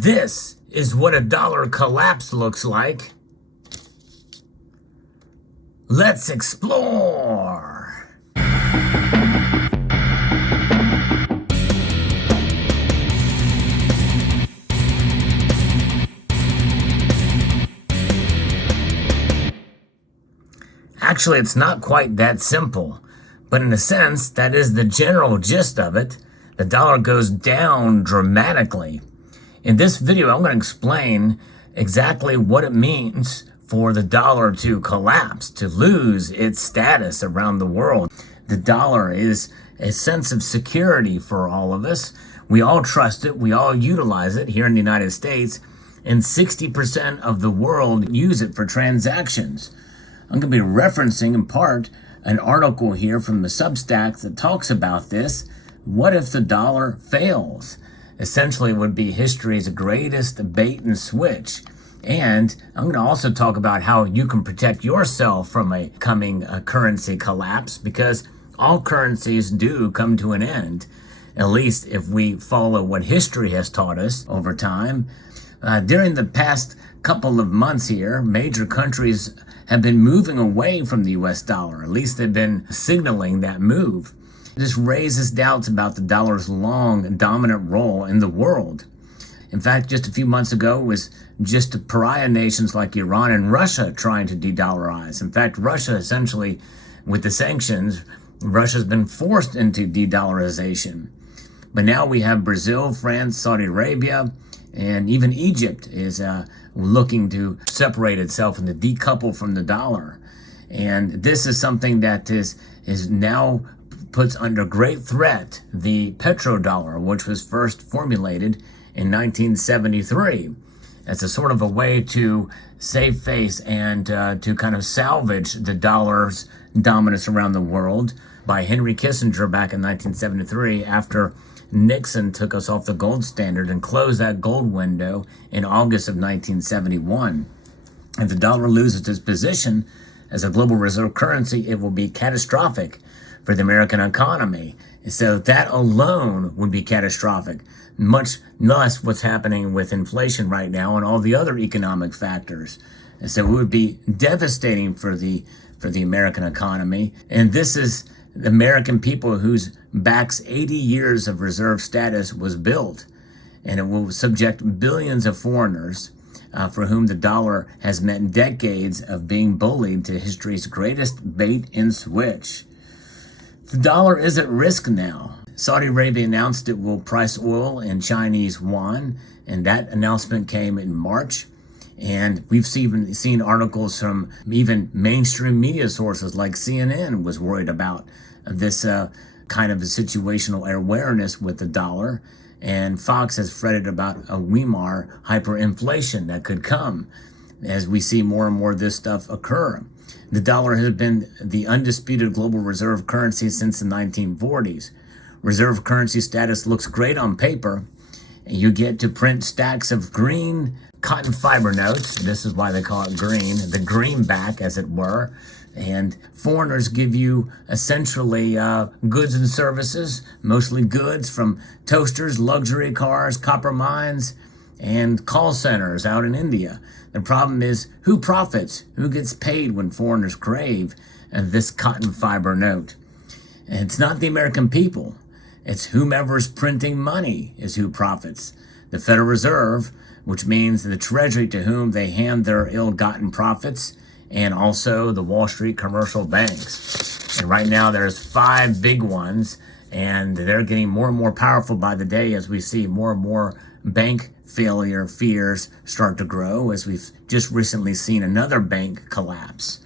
This is what a dollar collapse looks like. Let's explore. Actually, it's not quite that simple, but in a sense, that is the general gist of it. The dollar goes down dramatically. In this video, I'm going to explain exactly what it means for the dollar to collapse, to lose its status around the world. The dollar is a sense of security for all of us. We all trust it. We all utilize it here in the United States, and 60% of the world use it for transactions. I'm going to be referencing in part an article here from the Substack that talks about this. What if the dollar fails? Essentially, it would be history's greatest bait and switch. And I'm going to also talk about how you can protect yourself from a coming currency collapse, because all currencies do come to an end, at least if we follow what history has taught us over time. During the past couple of months here, major countries have been moving away from the US dollar. At least they've been signaling that move. This raises doubts about the dollar's long and dominant role in the world. In fact, just a few months ago, it was just pariah nations like Iran and Russia trying to de-dollarize. In fact, Russia essentially, with the sanctions, Russia's been forced into de-dollarization. But now we have Brazil, France, Saudi Arabia, and even Egypt is looking to separate itself and to decouple from the dollar. And this is something that is now puts under great threat the petrodollar, which was first formulated in 1973 as a sort of a way to save face and to kind of salvage the dollar's dominance around the world by Henry Kissinger back in 1973, after Nixon took us off the gold standard and closed that gold window in August of 1971. If the dollar loses its position as a global reserve currency, it will be catastrophic for the American economy. So that alone would be catastrophic, much less what's happening with inflation right now and all the other economic factors. And so it would be devastating for the American economy. And this is the American people whose backs 80 years of reserve status was built. And it will subject billions of foreigners for whom the dollar has meant decades of being bullied to history's greatest bait and switch. The dollar is at risk now. Saudi Arabia announced it will price oil in Chinese yuan, and that announcement came in March. And we've seen articles from even mainstream media sources like CNN was worried about this kind of a situational awareness with the dollar. And Fox has fretted about a Weimar hyperinflation that could come as we see more and more of this stuff occur. The dollar has been the undisputed global reserve currency since the 1940s. Reserve currency status looks great on paper. You get to print stacks of green cotton fiber notes. This is why they call it green, the greenback, as it were. And foreigners give you essentially goods and services, mostly goods from toasters, luxury cars, copper mines, and call centers out in India. The problem is, who profits? Who gets paid when foreigners crave this cotton fiber note? And it's not the American people. It's whomever's printing money is who profits. The Federal Reserve, which means the Treasury, to whom they hand their ill-gotten profits, and also the Wall Street commercial banks. And right now there's 5 big ones, and they're getting more and more powerful by the day as we see more and more bank failure fears start to grow, as we've just recently seen another bank collapse.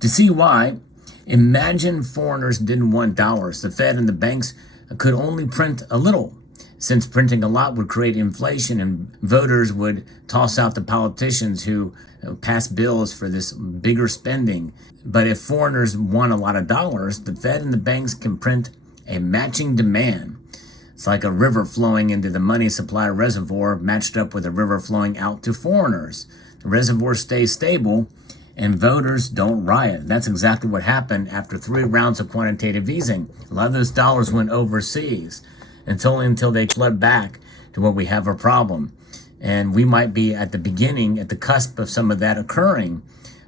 To see why, imagine foreigners didn't want dollars. The Fed and the banks could only print a little, since printing a lot would create inflation and voters would toss out the politicians who pass bills for this bigger spending. But if foreigners want a lot of dollars, the Fed and the banks can print a matching demand. It's like a river flowing into the money supply reservoir matched up with a river flowing out to foreigners. The reservoir stays stable and voters don't riot. That's exactly what happened after 3 rounds of quantitative easing. A lot of those dollars went overseas until they fled back to what we have a problem. And we might be at the beginning, at the cusp of some of that occurring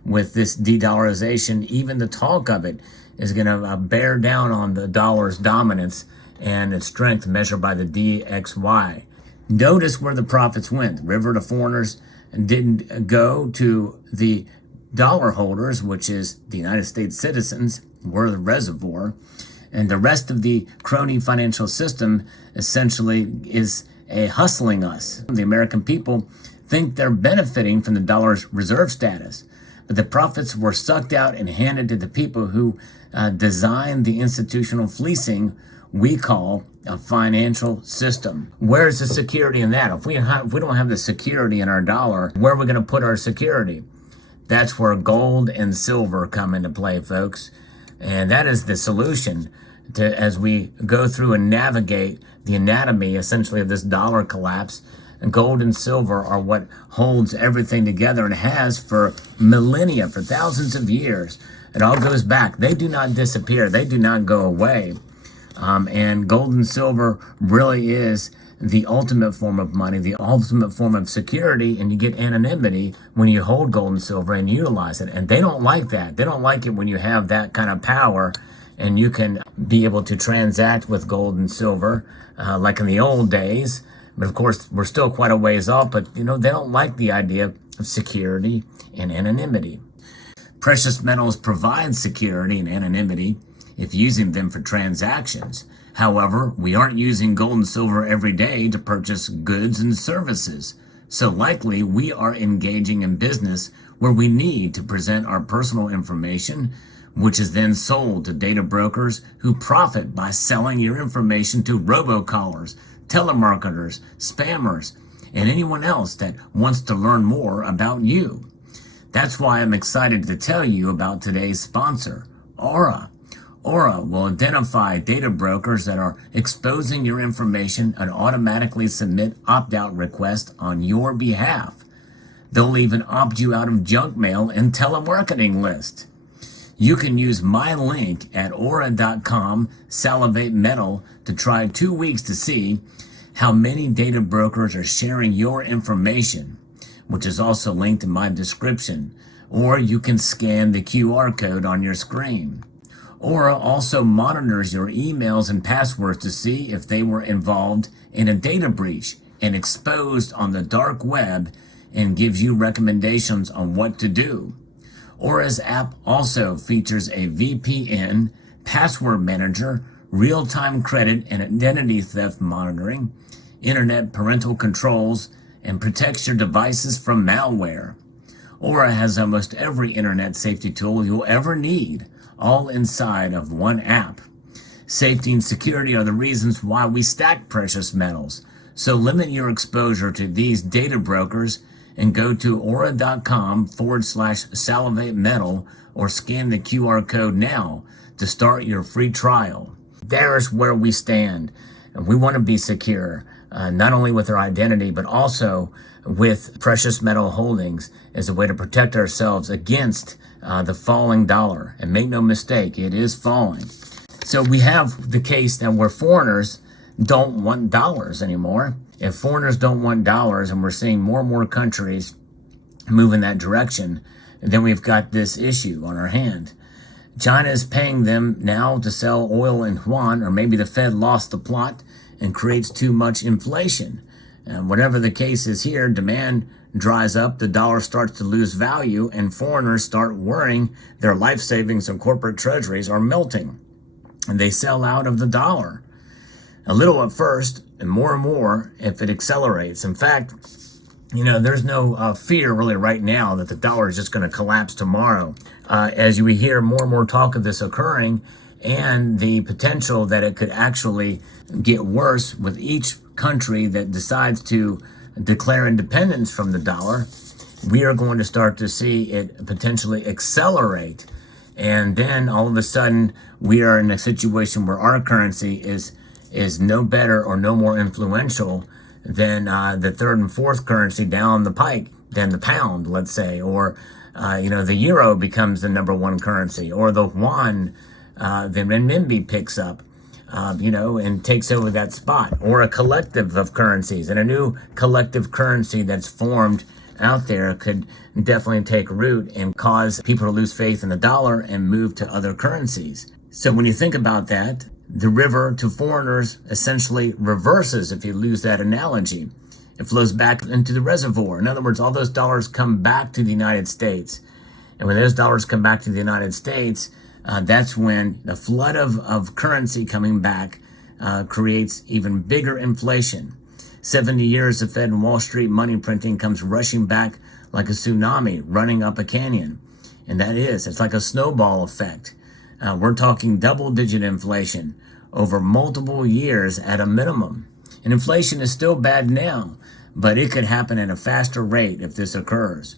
with this de-dollarization. Even the talk of it is going to bear down on the dollar's dominance and its strength measured by the DXY. Notice where the profits went. River to foreigners didn't go to the dollar holders, which is the United States citizens. We're the reservoir. And the rest of the crony financial system essentially is hustling us. The American people think they're benefiting from the dollar's reserve status, but the profits were sucked out and handed to the people who designed the institutional fleecing we call a financial system. Where's the security in that? If we don't have the security in our dollar, where are we going to put our security? That's where gold and silver come into play, folks. And that is the solution to, as we go through and navigate the anatomy, essentially, of this dollar collapse. And gold and silver are what holds everything together and has for millennia, for thousands of years. It all goes back. They do not disappear. They do not go away. And gold and silver really is the ultimate form of money, the ultimate form of security, and you get anonymity when you hold gold and silver and utilize it. And they don't like that. They don't like it when you have that kind of power and you can be able to transact with gold and silver like in the old days. But of course, we're still quite a ways off, but they don't like the idea of security and anonymity. Precious metals provide security and anonymity if using them for transactions. However, we aren't using gold and silver every day to purchase goods and services. So likely we are engaging in business where we need to present our personal information, which is then sold to data brokers who profit by selling your information to robocallers, telemarketers, spammers, and anyone else that wants to learn more about you. That's why I'm excited to tell you about today's sponsor, Aura. Aura will identify data brokers that are exposing your information and automatically submit opt-out requests on your behalf. They'll even opt you out of junk mail and telemarketing lists. You can use my link at aura.com/salivate-metal to try 2 weeks to see how many data brokers are sharing your information, which is also linked in my description, or you can scan the QR code on your screen. Aura also monitors your emails and passwords to see if they were involved in a data breach and exposed on the dark web, and gives you recommendations on what to do. Aura's app also features a VPN, password manager, real-time credit and identity theft monitoring, internet parental controls, and protects your devices from malware. Aura has almost every internet safety tool you'll ever need, all inside of one app. Safety and security are the reasons why we stack precious metals. So limit your exposure to these data brokers and go to aura.com/salivate-metal or scan the QR code now to start your free trial. There's where we stand. And we want to be secure, not only with our identity, but also with precious metal holdings as a way to protect ourselves against the falling dollar. And make no mistake, it is falling. So we have the case that where foreigners don't want dollars anymore. If foreigners don't want dollars, and we're seeing more and more countries move in that direction, then we've got this issue on our hand. China is paying them now to sell oil in yuan, or maybe the Fed lost the plot and creates too much inflation. And whatever the case is here, demand dries up, the dollar starts to lose value, and foreigners start worrying their life savings and corporate treasuries are melting. And they sell out of the dollar. A little at first, and more if it accelerates. In fact, there's no fear really right now that the dollar is just going to collapse tomorrow. As we hear more and more talk of this occurring, and the potential that it could actually get worse with each country that decides to declare independence from the dollar, we are going to start to see it potentially accelerate. And then all of a sudden, we are in a situation where our currency is no better or no more influential than the third and fourth currency down the pike, than the pound, let's say, or the euro becomes the number one currency, or the yuan, the renminbi picks up. and takes over that spot, or a collective of currencies. And a new collective currency that's formed out there could definitely take root and cause people to lose faith in the dollar and move to other currencies. So when you think about that, the river to foreigners essentially reverses if you lose that analogy. It flows back into the reservoir. In other words, all those dollars come back to the United States. And when those dollars come back to the United States, that's when the flood of currency coming back creates even bigger inflation. 70 years of Fed and Wall Street money printing comes rushing back like a tsunami running up a canyon. And it's like a snowball effect. We're talking double-digit inflation over multiple years at a minimum. And inflation is still bad now, but it could happen at a faster rate if this occurs.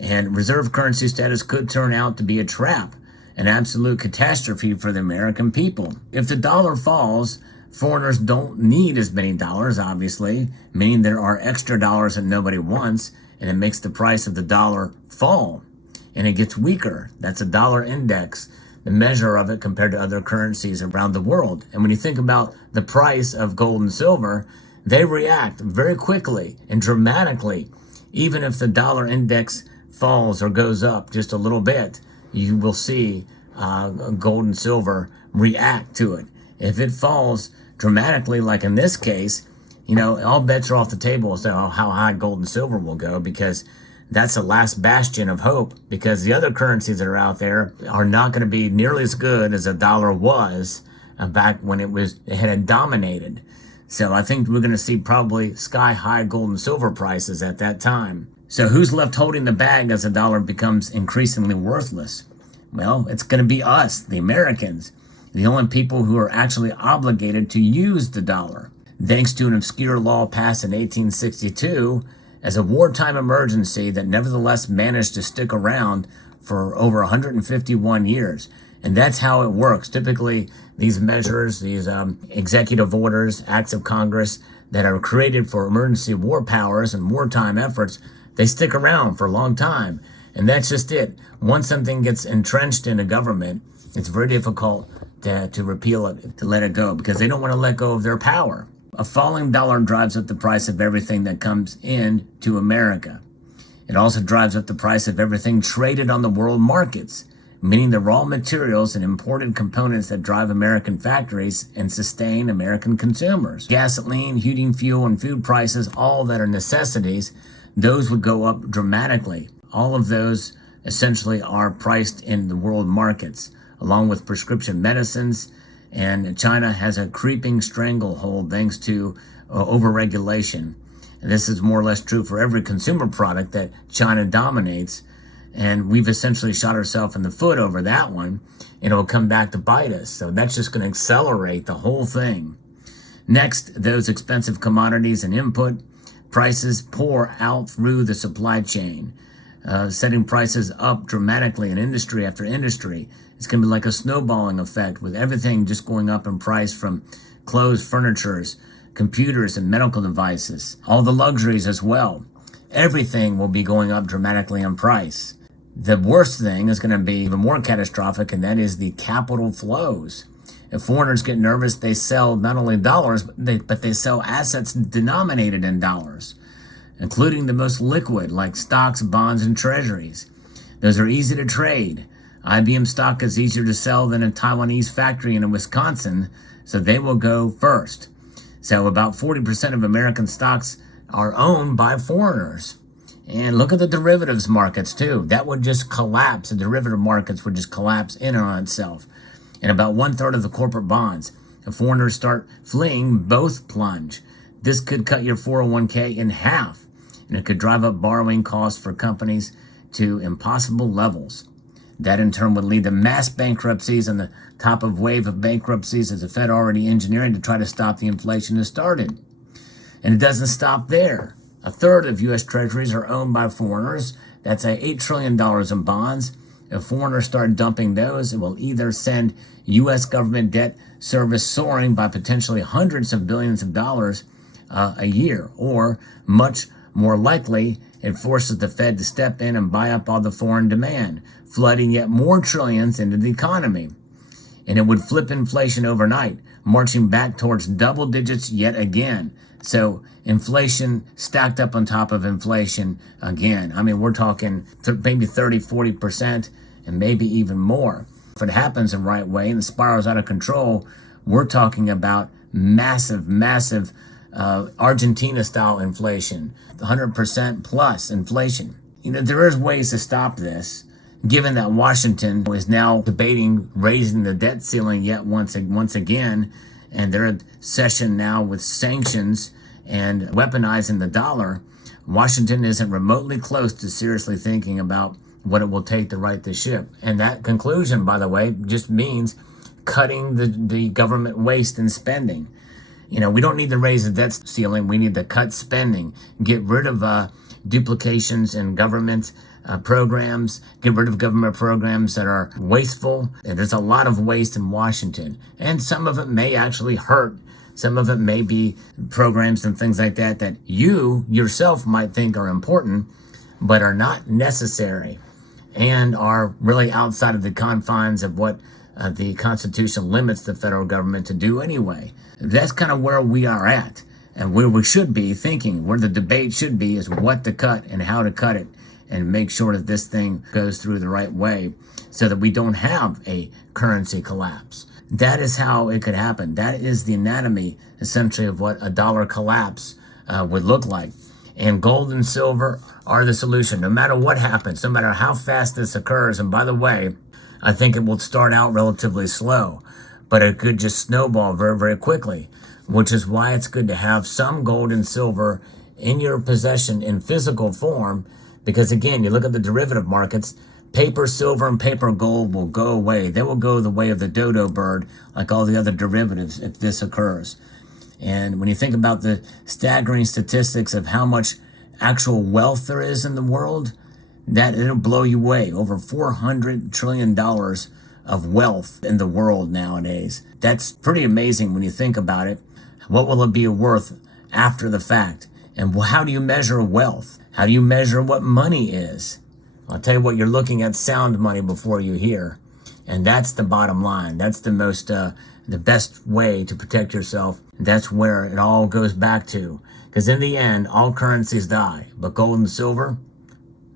And reserve currency status could turn out to be a trap, an absolute catastrophe for the American people. If the dollar falls, foreigners don't need as many dollars, obviously, meaning there are extra dollars that nobody wants, and it makes the price of the dollar fall. And it gets weaker. That's a dollar index, the measure of it compared to other currencies around the world. And when you think about the price of gold and silver, they react very quickly and dramatically. Even if the dollar index falls or goes up just a little bit, you will see gold and silver react to it. If it falls dramatically, like in this case, all bets are off the table as to how high gold and silver will go, because that's the last bastion of hope, because the other currencies that are out there are not going to be nearly as good as a dollar was back when it had dominated. So I think we're going to see probably sky-high gold and silver prices at that time. So who's left holding the bag as the dollar becomes increasingly worthless? Well, it's going to be us, the Americans, the only people who are actually obligated to use the dollar. Thanks to an obscure law passed in 1862 as a wartime emergency that nevertheless managed to stick around for over 151 years. And that's how it works. Typically, these measures, these executive orders, acts of Congress that are created for emergency war powers and wartime efforts, they stick around for a long time. And that's just it. Once something gets entrenched in a government, it's very difficult to repeal it, to let it go, because they don't want to let go of their power. A falling dollar drives up the price of everything that comes in to America. It also drives up the price of everything traded on the world markets, meaning the raw materials and imported components that drive American factories and sustain American consumers. Gasoline, heating fuel, and food prices, all that are necessities, those would go up dramatically. All of those essentially are priced in the world markets, along with prescription medicines. And China has a creeping stranglehold thanks to overregulation. And this is more or less true for every consumer product that China dominates. And we've essentially shot ourselves in the foot over that one, and it will come back to bite us. So that's just going to accelerate the whole thing. Next, those expensive commodities and input prices pour out through the supply chain, setting prices up dramatically in industry after industry. It's going to be like a snowballing effect, with everything just going up in price, from clothes, furnitures, computers, and medical devices. All the luxuries as well. Everything will be going up dramatically in price. The worst thing is going to be even more catastrophic, and that is the capital flows. If foreigners get nervous, they sell not only dollars, but they sell assets denominated in dollars, including the most liquid, like stocks, bonds, and treasuries. Those are easy to trade. IBM stock is easier to sell than a Taiwanese factory in Wisconsin, so they will go first. So about 40% of American stocks are owned by foreigners. And look at the derivatives markets too. That would just collapse. The derivative markets would just collapse in and on itself. And about 1/3 of the corporate bonds, if foreigners start fleeing, both plunge. This could cut your 401k in half, and it could drive up borrowing costs for companies to impossible levels. That in turn would lead to mass bankruptcies, and the top of wave of bankruptcies is the Fed already engineering to try to stop the inflation that started. And it doesn't stop there. 1/3 of U.S. treasuries are owned by foreigners. That's $8 trillion in bonds. If foreigners start dumping those, it will either send U.S. government debt service soaring by potentially hundreds of billions of dollars a year, or much more likely, it forces the Fed to step in and buy up all the foreign demand, flooding yet more trillions into the economy. And it would flip inflation overnight, marching back towards double digits yet again. So inflation stacked up on top of inflation again. I mean, we're talking maybe 30, 40% and maybe even more. If it happens the right way and the spirals out of control, we're talking about massive, massive Argentina-style inflation, 100% plus inflation. You know, there is ways to stop this, given that Washington is now debating raising the debt ceiling yet once again, and they're in session now with sanctions and weaponizing the dollar. Washington isn't remotely close to seriously thinking about what it will take to right the ship. And that conclusion, by the way, just means cutting the government waste and spending. You know, we don't need to raise the debt ceiling. We need to cut spending, get rid of duplications in government programs, get rid of government programs that are wasteful. And there's a lot of waste in Washington, and some of it may actually hurt. Some of it may be programs and things like that that you yourself might think are important, but are not necessary and are really outside of the confines of what the Constitution limits the federal government to do anyway. That's kind of where we are at, and where we should be thinking, where the debate should be, is what to cut and how to cut it, and make sure that this thing goes through the right way so that we don't have a currency collapse. That is how it could happen. That is the anatomy, essentially, of what a dollar collapse would look like. And gold and silver are the solution, no matter what happens, no matter how fast this occurs. And by the way, I think it will start out relatively slow, but it could just snowball very, very quickly, which is why it's good to have some gold and silver in your possession in physical form, because again, you look at the derivative markets, paper silver and paper gold will go away. They will go the way of the dodo bird, like all the other derivatives, if this occurs. And when you think about the staggering statistics of how much actual wealth there is in the world, that it'll blow you away. Over $400 trillion of wealth in the world nowadays. That's pretty amazing when you think about it. What will it be worth after the fact? And how do you measure wealth? How do you measure what money is? I'll tell you what, you're looking at sound money before you hear. And that's the bottom line. That's the best way to protect yourself. That's where it all goes back to. Because in the end, all currencies die. But gold and silver,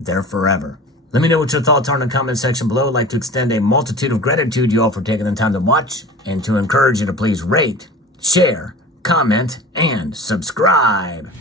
they're forever. Let me know what your thoughts are in the comment section below. I'd like to extend a multitude of gratitude to you all for taking the time to watch, and to encourage you to please rate, share, comment, and subscribe.